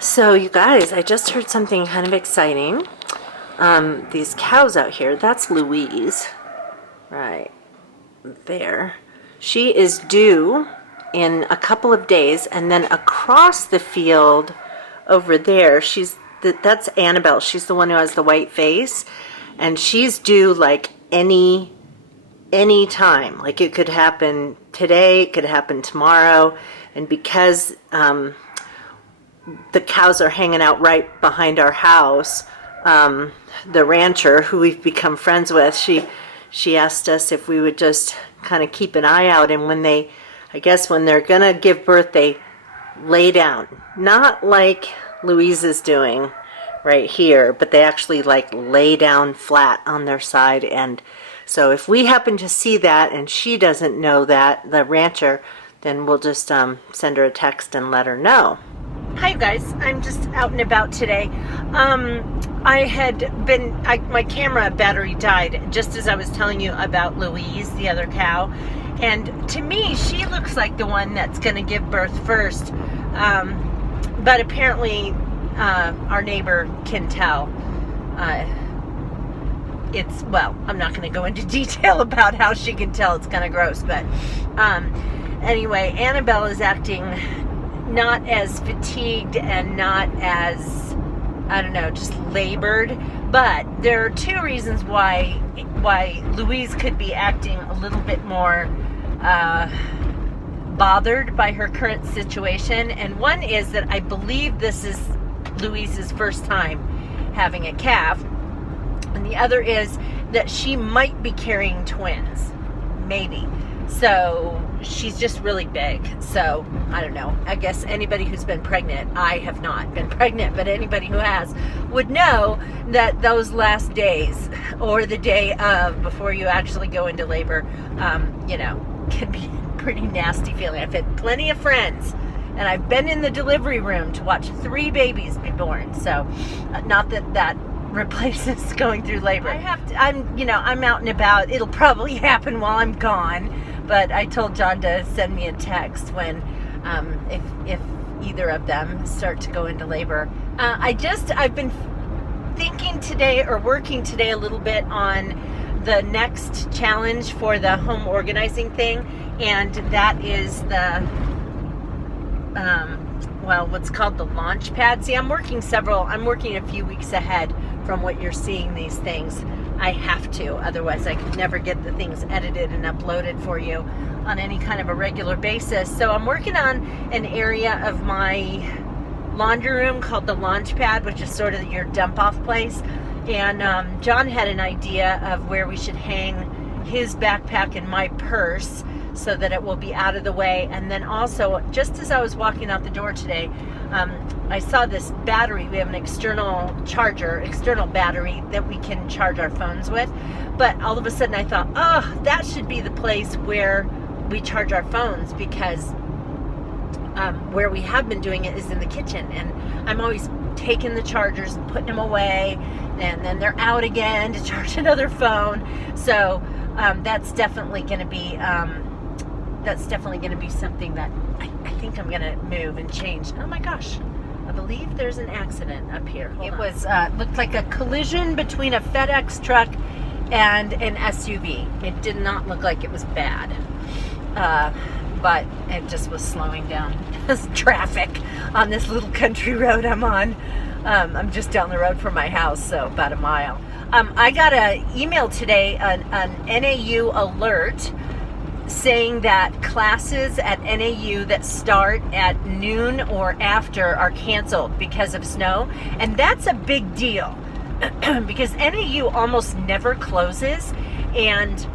So you guys, I just heard something kind of exciting. These cows out here, that's Louise, right there. She is due in a couple of days, and then across the field over there, that's Annabelle. She's the one who has the white face, and she's due like any time. Like it could happen today, it could happen tomorrow, and because the cows are hanging out right behind our house, the rancher who we've become friends with, she asked us if we would just kind of keep an eye out, and when they're gonna give birth, they lay down, not like Louise is doing right here, but they actually like lay down flat on their side. And so if we happen to see that and she doesn't know that, the rancher, then we'll just send her a text and let her know. Hi, you guys. I'm just out and about today. My camera battery died just as I was telling you about Louise, the other cow. And to me, she looks like the one that's going to give birth first. But apparently, our neighbor can tell. I'm not going to go into detail about how she can tell. It's kind of gross. But anyway, Annabelle is acting not as fatigued and not as, I don't know, just labored. But there are two reasons why Louise could be acting a little bit more bothered by her current situation. And one is that I believe this is Louise's first time having a calf. And the other is that she might be carrying twins. Maybe. So she's just really big. So I don't know. I guess anybody who's been pregnant, I have not been pregnant, but anybody who has would know that those last days or the day of before you actually go into labor, can be pretty nasty feeling. I've had plenty of friends, and I've been in the delivery room to watch 3 babies be born. So not that replaces going through labor. I'm out and about. It'll probably happen while I'm gone. But I told John to send me a text when, if either of them start to go into labor. I've been thinking today, or working today a little bit on the next challenge for the home organizing thing, and that is the, what's called the launch pad. See, I'm working a few weeks ahead from what you're seeing these things. I have to, otherwise I could never get the things edited and uploaded for you on any kind of a regular basis. So I'm working on an area of my laundry room called the launch pad, which is sort of your dump off place. And John had an idea of where we should hang his backpack and my purse so that it will be out of the way. And then also, just as I was walking out the door today, I saw this battery. We have an external battery that we can charge our phones with. But all of a sudden I thought, that should be the place where we charge our phones, because where we have been doing it is in the kitchen. And I'm always taking the chargers and putting them away, and then they're out again to charge another phone. So that's definitely going to be something that I think I'm going to move and change. Oh my gosh. I believe there's an accident up here. Looked like a collision between a FedEx truck and an SUV. It did not look like it was bad. But it just was slowing down traffic on this little country road I'm on. I'm just down the road from my house, so about a mile. I got an email today, an NAU alert, saying that classes at NAU that start at noon or after are canceled because of snow. And that's a big deal because NAU almost never closes. And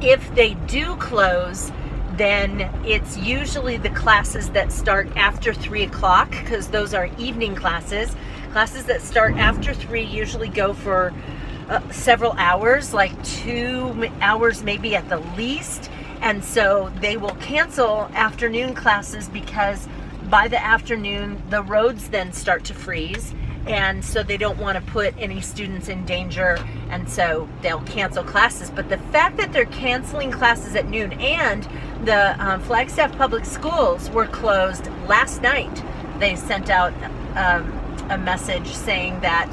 if they do close, then it's usually the classes that start after 3 o'clock, because those are evening classes. Classes that start after 3 usually go for several hours, like 2 hours maybe at the least. And so they will cancel afternoon classes, because by the afternoon the roads then start to freeze, and so they don't want to put any students in danger, and so they'll cancel classes. But the fact that they're canceling classes at noon, and the Flagstaff Public Schools were closed last night they sent out a message saying that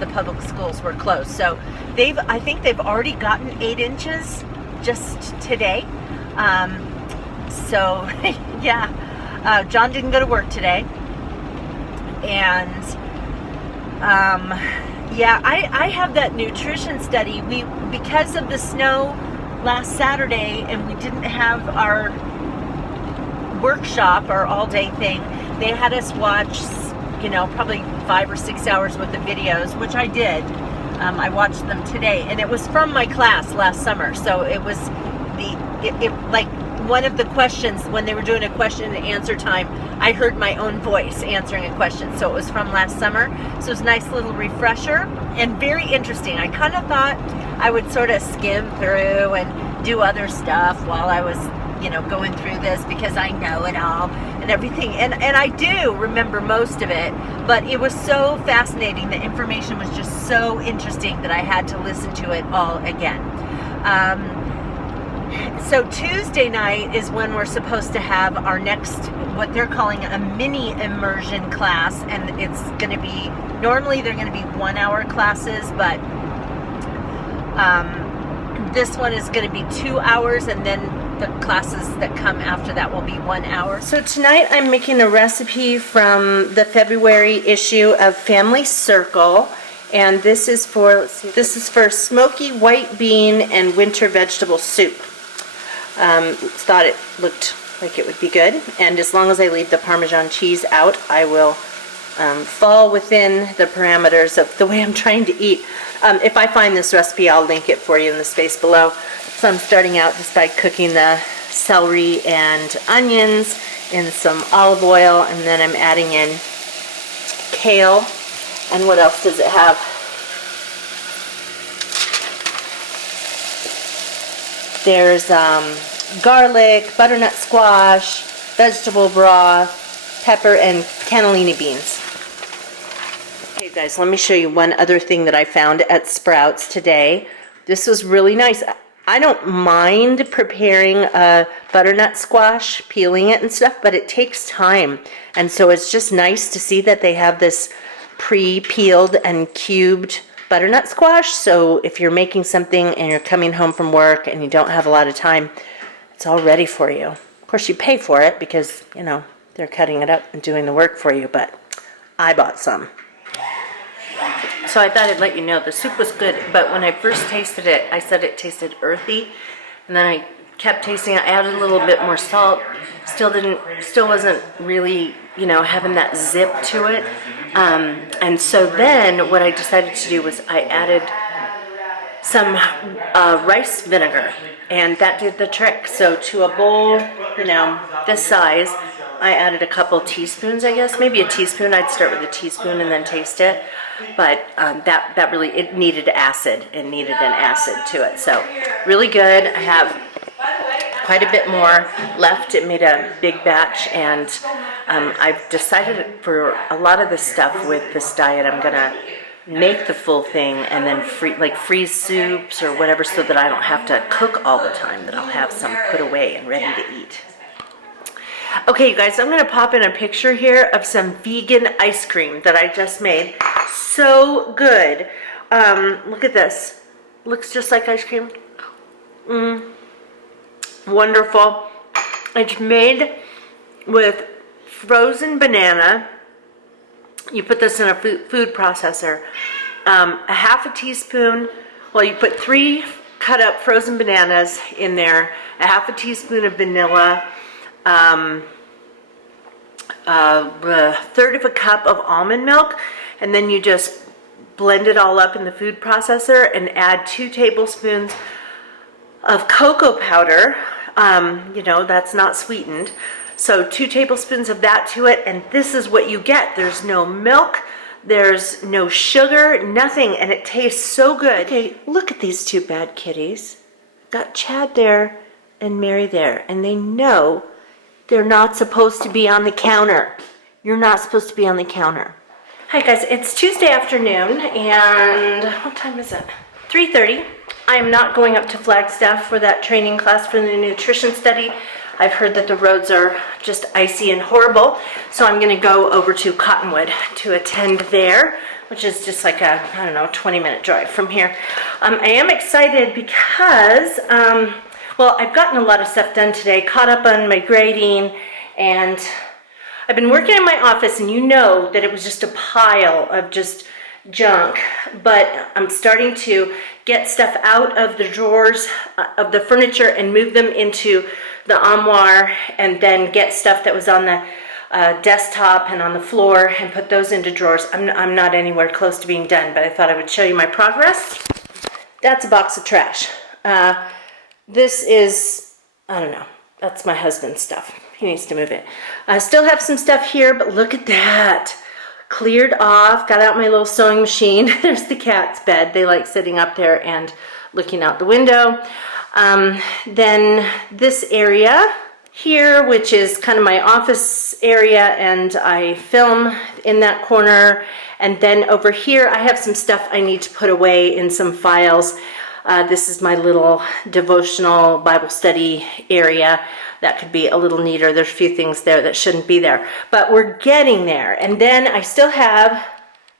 the public schools were closed. So I think they've already gotten 8 inches just today. So yeah, John didn't go to work today, and yeah, I have that nutrition study. Because of the snow last Saturday, and we didn't have our workshop or all-day thing, they had us watch, probably 5 or 6 hours worth of videos, which I did. I watched them today, and it was from my class last summer. So it was like one of the questions when they were doing a question and answer time, I heard my own voice answering a question. So it was from last summer. So it was a nice little refresher and very interesting. I kind of thought I would sort of skim through and do other stuff while I was, going through this, because I know it all and everything. And I do remember most of it, but it was so fascinating. The information was just so interesting that I had to listen to it all again. So Tuesday night is when we're supposed to have our next, what they're calling a mini immersion class, and it's going to be, normally they're going to be 1-hour classes, but this one is going to be 2 hours, and then the classes that come after that will be 1 hour. So tonight I'm making a recipe from the February issue of Family Circle. And this is for, smoky white bean and winter vegetable soup. Thought it looked like it would be good. And as long as I leave the Parmesan cheese out, I will fall within the parameters of the way I'm trying to eat. If I find this recipe, I'll link it for you in the space below. So I'm starting out just by cooking the celery and onions in some olive oil, and then I'm adding in kale. And what else does it have? There's garlic, butternut squash, vegetable broth, pepper, and cannellini beans. Okay guys, let me show you one other thing that I found at Sprouts today. This was really nice. I don't mind preparing a butternut squash, peeling it and stuff, but it takes time. And so it's just nice to see that they have this pre-peeled and cubed butternut squash. So if you're making something and you're coming home from work and you don't have a lot of time, it's all ready for you. Of course, you pay for it because, they're cutting it up and doing the work for you, but I bought some. So I thought I'd let you know the soup was good, but when I first tasted it, I said it tasted earthy, and then I kept tasting it. I added a little bit more salt. Still wasn't really, having that zip to it. And so then what I decided to do was I added some rice vinegar, and that did the trick. So to a bowl, this size, I added a couple teaspoons, I guess, maybe a teaspoon. I'd start with a teaspoon and then taste it. But that really, it needed acid. It needed an acid to it. So really good. I have quite a bit more left. It made a big batch, and I've decided for a lot of the stuff with this diet, I'm gonna make the full thing and then freeze soups or whatever, so that I don't have to cook all the time, that I'll have some put away and ready to eat. Okay, you guys, I'm going to pop in a picture here of some vegan ice cream that I just made. So good. Look at this. Looks just like ice cream. Wonderful. It's made with frozen banana. You put this in a food processor. A half a teaspoon, well, you put 3 cut up frozen bananas in there, a half a teaspoon of vanilla, a third of a cup of almond milk, and then you just blend it all up in the food processor and add 2 tablespoons of cocoa powder. That's not sweetened. So 2 tablespoons of that to it, and this is what you get. There's no milk, there's no sugar, nothing, and it tastes so good. Okay, look at these 2 bad kitties. Got Chad there and Mary there, and they know they're not supposed to be on the counter. You're not supposed to be on the counter. Hi guys, it's Tuesday afternoon, and what time is it? 3:30. I am not going up to Flagstaff for that training class for the nutrition study. I've heard that the roads are just icy and horrible, so I'm gonna go over to Cottonwood to attend there, which is just like a, I don't know, 20-minute drive from here. I am excited because, well, I've gotten a lot of stuff done today, caught up on my grading, and I've been working in my office, and you know that it was just a pile of just junk, but I'm starting to get stuff out of the drawers of the furniture and move them into the armoire, and then get stuff that was on the desktop and on the floor and put those into drawers. I'm not anywhere close to being done, but I thought I would show you my progress. That's a box of trash. This is, I don't know, that's my husband's stuff. He needs to move it. I still have some stuff here, but look at that. Cleared off, got out my little sewing machine. There's the cat's bed. They like sitting up there and looking out the window. Then this area here, which is kind of my office area, and I film in that corner. And then over here, I have some stuff I need to put away in some files. This is my little devotional Bible study area. That could be a little neater. There's a few things there that shouldn't be there, but we're getting there. And then I still have,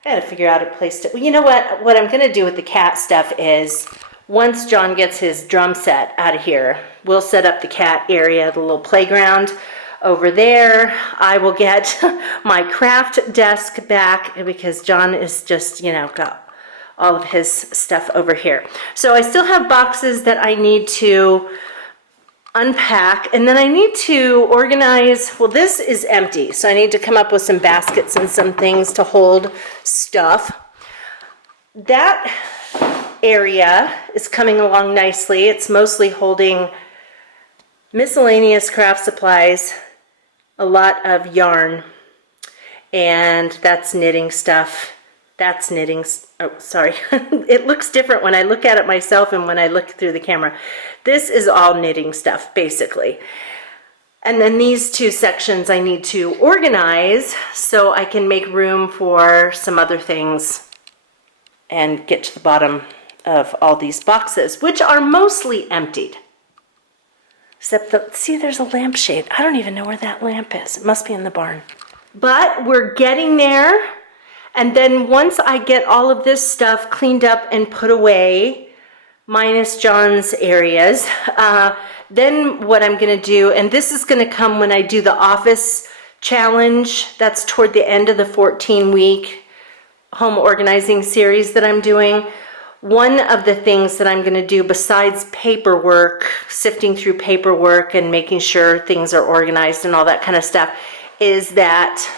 I gotta figure out a place to, well, you know what I'm gonna do with the cat stuff is, once John gets his drum set out of here, we'll set up the cat area, the little playground over there. I will get my craft desk back because John is just, you know, got all of his stuff over here. So I still have boxes that I need to unpack, and then I need to organize. Well, this is empty, so I need to come up with some baskets and some things to hold stuff. That area is coming along nicely. It's mostly holding miscellaneous craft supplies, a lot of yarn, and that's knitting stuff. That's knitting, oh, sorry. It looks different when I look at it myself and when I look through the camera. This is all knitting stuff, basically. And then these two sections I need to organize so I can make room for some other things and get to the bottom of all these boxes, which are mostly emptied. Except, see, there's a lampshade. I don't even know where that lamp is. It must be in the barn. But we're getting there. And then once I get all of this stuff cleaned up and put away, minus John's areas, then what I'm gonna do, and this is gonna come when I do the office challenge, that's toward the end of the 14-week home organizing series that I'm doing. One of the things that I'm gonna do besides paperwork, sifting through paperwork and making sure things are organized and all that kind of stuff, is that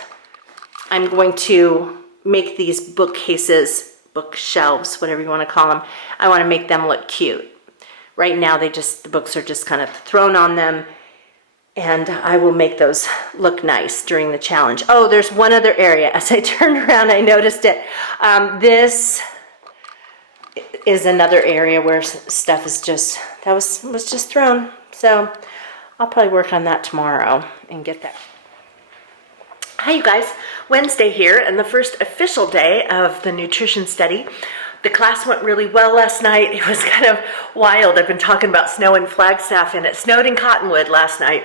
I'm going to make these bookcases, bookshelves, whatever you want to call them. I want to make them look cute. Right now, the books are just kind of thrown on them, and I will make those look nice during the challenge. Oh, there's one other area. As I turned around, I noticed it. This is another area where stuff is just, that was just thrown. So I'll probably work on that tomorrow and get that. Hi, you guys. Wednesday here, and the first official day of the nutrition study. The class went really well last night. It was kind of wild. I've been talking about snow in Flagstaff, and it snowed in Cottonwood last night.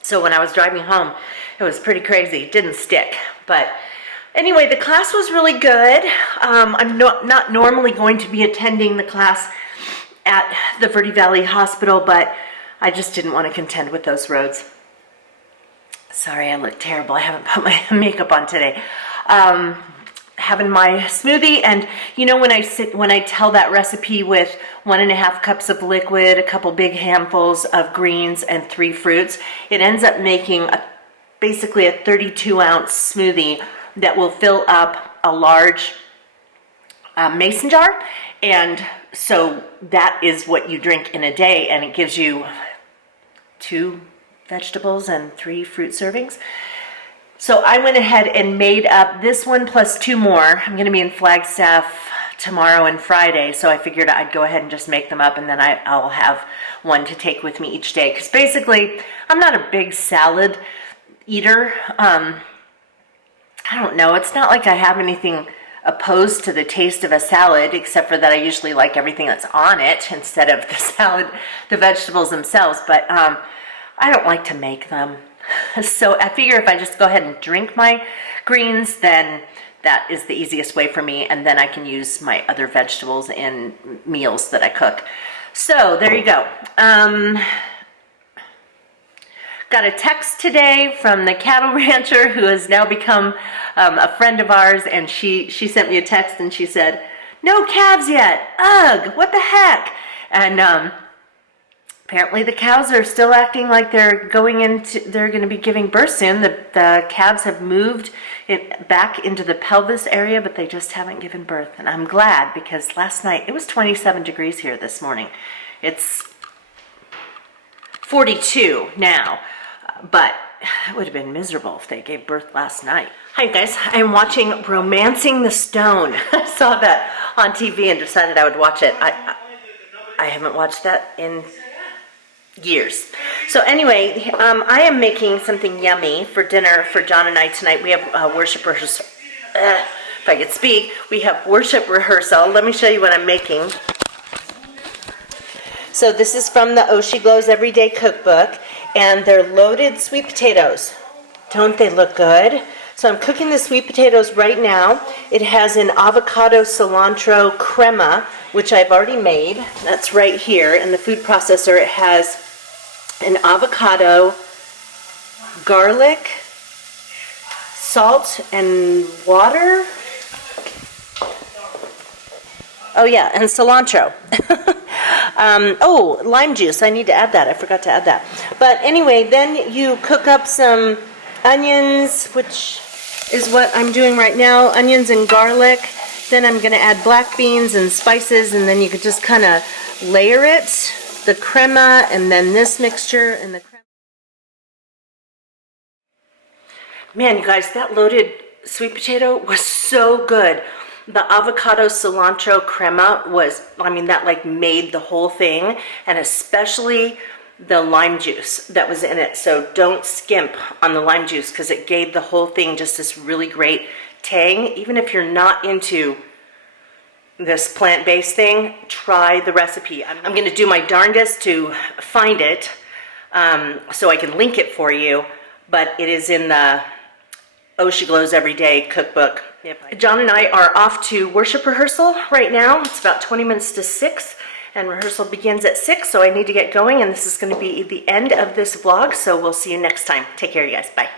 So when I was driving home, it was pretty crazy. It didn't stick. But anyway, the class was really good. I'm not normally going to be attending the class at the Verde Valley Hospital, but I just didn't want to contend with those roads. Sorry, I look terrible. I haven't put my makeup on today. Having my smoothie, and you know when I tell that recipe with 1.5 cups of liquid, a couple big handfuls of greens, and 3 fruits, it ends up making basically a 32-ounce smoothie that will fill up a large mason jar. And so that is what you drink in a day, and it gives you 2 vegetables and 3 fruit servings. So I went ahead and made up this one plus 2 more. I'm going to be in Flagstaff tomorrow and Friday, so I figured I'd go ahead and just make them up, and then I'll have one to take with me each day. Because basically, I'm not a big salad eater. I don't know. It's not like I have anything opposed to the taste of a salad, except for that I usually like everything that's on it instead of the salad, the vegetables themselves. But I don't like to make them. So I figure if I just go ahead and drink my greens, then that is the easiest way for me, and then I can use my other vegetables in meals that I cook. So there you go. Got a text today from the cattle rancher who has now become a friend of ours, and she sent me a text and she said, "No calves yet. Ugh, what the heck?" And apparently the cows are still acting like they're going to be giving birth soon. The calves have moved back into the pelvis area, but they just haven't given birth. And I'm glad, because last night, it was 27 degrees here this morning. It's 42 now, but it would have been miserable if they gave birth last night. Hi guys, I'm watching Romancing the Stone. I saw that on TV and decided I would watch it. I haven't watched that in years. So anyway, I am making something yummy for dinner for John and I tonight. We have worship rehearsal. If I could speak, we have worship rehearsal. Let me show you what I'm making. So this is from the Oh She Glows Everyday Cookbook, and they're loaded sweet potatoes. Don't they look good? So I'm cooking the sweet potatoes right now. It has an avocado cilantro crema, which I've already made. That's right here in the food processor. It has an avocado, garlic, salt, and water. Oh yeah, and cilantro. Oh, lime juice. I need to add that. I forgot to add that. But anyway, then you cook up some onions, which is what I'm doing right now. Onions and garlic. Then I'm going to add black beans and spices, and then you could just kind of layer it. The crema, and then this mixture, and the crema. Man, you guys, that loaded sweet potato was so good. The avocado cilantro crema was, I mean, that like made the whole thing, and especially the lime juice that was in it. So don't skimp on the lime juice, because it gave the whole thing just this really great tang. Even if you're not into this plant-based thing, try the recipe. I'm going to do my darndest to find it so I can link it for you, but it is in the Oh She Glows Everyday Cookbook. John and I are off to worship rehearsal right now. It's about 20 minutes to 6, and rehearsal begins at 6, so I need to get going, and this is going to be the end of this vlog, so we'll see you next time. Take care, you guys. Bye.